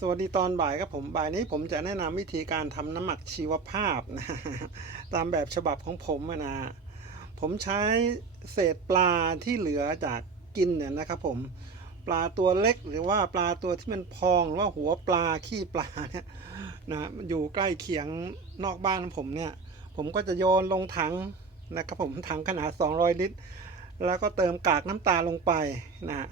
สวัสดีตอนบ่ายครับผมบ่ายนี้ผมจะแนะนำวิธีการทำน้ำหมักชีวภาพนะตามแบบฉบับของผมนะผมใช้เศษปลาที่เหลือจากกินเนี่ยนะครับผมปลาตัวเล็กหรือว่าปลาตัวที่มันพองหรือว่าหัวปลาขี้ปลาเนี่ยนะอยู่ใกล้เคียงนอกบ้านของผมเนี่ย ผมก็จะโยนลงถังนะครับผมถังขนาด 200 ลิตร แล้วก็เติมกากน้ำตาลลงไปนะ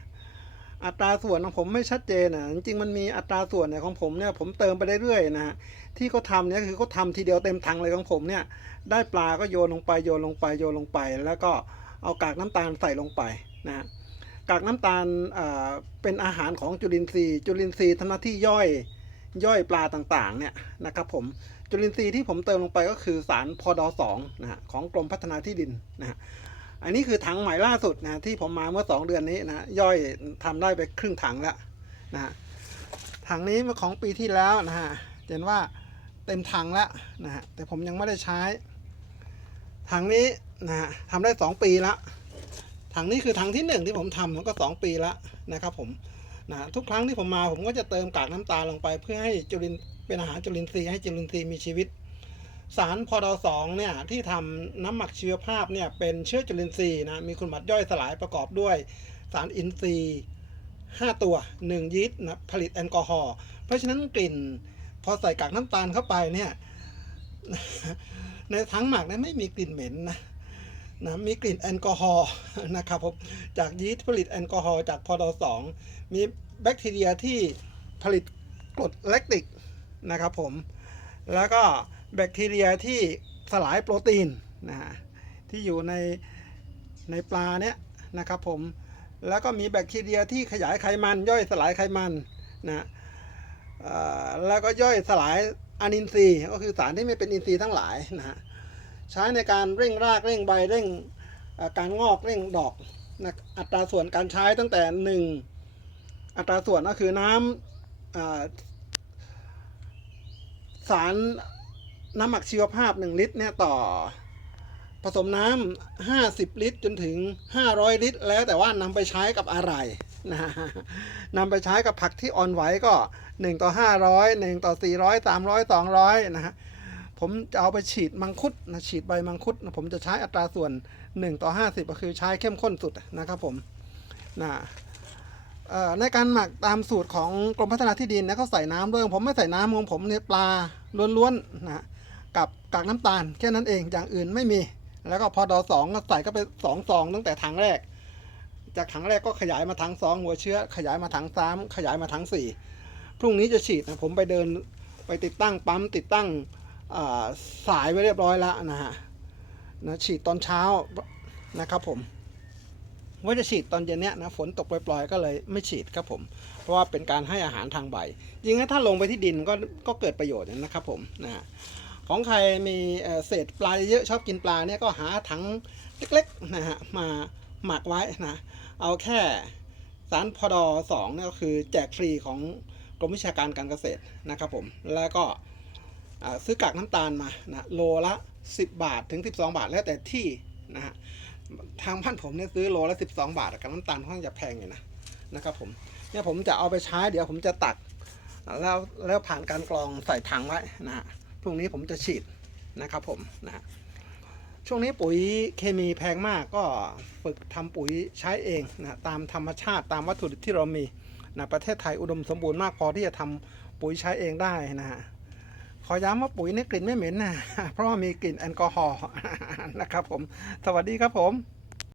อัตราส่วนของผมไม่ชัดเจนนะจริงๆมันมีอัตราส่วนเนี่ยของผมเนี่ยผมเติมไปเรื่อยๆนะฮะที่เขาทำเนี่ยคือเขาทำทีเดียวเต็มถังเลยของผมเนี่ย ได้ปลาก็โยนลงไปโยนลงไปโยนลงไป แล้วก็เอากากน้ำตาลใส่ลงไปนะฮะกากน้ำตาลอ่าเป็นอาหารของจุลินทรีย์ จุลินทรีย์ทำหน้าที่ย่อยย่อยปลาต่างๆเนี่ยนะครับผมจุลินทรีย์ที่ผมเติมลงไปก็คือสารพอดอสองนะฮะของกรมพัฒนาที่ดินนะฮะ อันนี้คือถังใหม่ล่าสุดนะที่ผมมาเมื่อ 2 เดือนนี้นะย่อยทำได้ไปครึ่งถังแล้วนะถังนี้เมื่อของปีที่แล้วนะฮะเห็นว่าเต็มถังแล้วนะฮะแต่ผมยังไม่ได้ใช้ ถังนี้นะฮะทำได้ 2 ปีแล้วถังนี้คือถังที่ 1 ที่ผมทำมันก็ 2 ปีแล้วนะครับผมนะทุกครั้งที่ผมมาผมก็จะเติมกากน้ำตาลลงไป เพื่อให้จุลินเป็นอาหารจุลินทรีย์ให้จุลินทรีย์มีชีวิต สารพอดสองเนี่ยที่ทำน้ำหมักชีวภาพเนี่ยเป็นเชื้อจุลินทรีย์นะมีคุณสมบัติย่อยสลายประกอบด้วย สารอินทรีย์ 5 ตัว 1 ยีสต์นะผลิตแอลกอฮอล์เพราะฉะนั้นกลิ่นพอใส่กากน้ำตาลเข้าไปเนี่ยในทั้งหมักเนี่ยไม่มีกลิ่นเหม็นนะนะมีกลิ่นแอลกอฮอล์นะครับผมจากยีสต์ผลิตแอลกอฮอล์จากพอดสองมีแบคทีเรียที่ผลิตกรดแลคติกนะครับผมแล้วก็ แบคทีเรียที่สลายโปรตีนนะฮะที่อยู่ในในปลาเนี้ยนะครับผมแล้วก็มีแบคทีเรียที่ขยายไขมัน ย่อยสลายไขมันนะแล้วก็ย่อยสลายอนินทรีย์ก็คือสารที่ไม่เป็นอินทรีย์ทั้งหลายนะฮะใช้ในการเร่งรากเร่งใบเร่งการงอกเร่งดอกนะอัตราส่วนการใช้ตั้งแต่หนึ่งอัตราส่วนก็คือน้ำสาร น้ำหมักชีวภาพ 1 ลิตรเนี่ยต่อ ผสมน้ำ50 ลิตร จนถึง 500 ลิตร แล้วแต่ว่านำไปใช้กับอะไรนะนำไปใช้กับผักที่อ่อนไหวก็ 1 ต่อ 500 1 ต่อ 400 300 200 นะฮะผมจะเอาไปฉีดมังคุดนะฉีดใบมังคุดนะผมจะใช้อัตราส่วน 1 ต่อ 50 ก็คือใช้เข้มข้นสุดนะครับผมนะในการหมักตามสูตรของกรมพัฒนาที่ดินนะเขาใส่น้ำด้วยผมไม่ใส่น้ำของผมเนี่ยปลาล้วนๆนะ กับกากน้ำตาลแค่นั้นเองอย่างอื่นไม่มี แล้วก็พอดอสองใส่ก็ไปสองซองตั้งแต่ถังแรก จากถังแรกก็ขยายมาถังสองหัวเชื้อ ขยายมาถังสามขยายมาถังสี่พรุ่งนี้จะฉีดนะผมไปเดินไปติดตั้งปั๊มติดตั้งสายไว้เรียบร้อยแล้วนะฮะนะฉีดตอนเช้านะครับผมว่าจะฉีดตอนเย็นเนี้ยนะฝนตกปล่อยๆก็เลยไม่ฉีดครับผม เพราะว่าเป็นการให้อาหารทางใบ จริงๆถ้าลงไปที่ดินก็ก็เกิดประโยชน์นะครับผมนะฮะ ของใครมีเศษปลาเยอะชอบกินปลาเนี่ยก็หาถังเล็กๆนะฮะมาหมักไว้นะเอาแค่สารพอดอสองเนี่ยก็คือแจกฟรีของกรมวิชาการการเกษตรนะครับผมแล้วก็ซื้อกากน้ำตาลมานะโลละ 10 บาทถึง 12 บาทแล้วแต่ที่นะฮะทางบ้านผมเนี่ยซื้อโลละ 12 บาทกับน้ำตาลค่อนข้างจะแพงอยู่นะนะครับผมเนี่ยผมจะเอาไปใช้เดี๋ยวผมจะตักแล้วแล้วผ่านการกรองใส่ถังไว้นะฮะ พรุ่งนี้ผมจะฉีดนะครับผมนะช่วงนี้ปุ๋ยเคมีแพงมากก็ฝึกทำปุ๋ยใช้เองนะตามธรรมชาติตามวัตถุดิบที่เรามีนะประเทศไทยอุดมสมบูรณ์มากพอที่จะทำปุ๋ยใช้เองได้นะฮะขอย้ำว่าปุ๋ยนี่กลิ่นไม่เหม็นนะเพราะว่ามีกลิ่นแอลกอฮอล์นะครับผม สวัสดีครับผม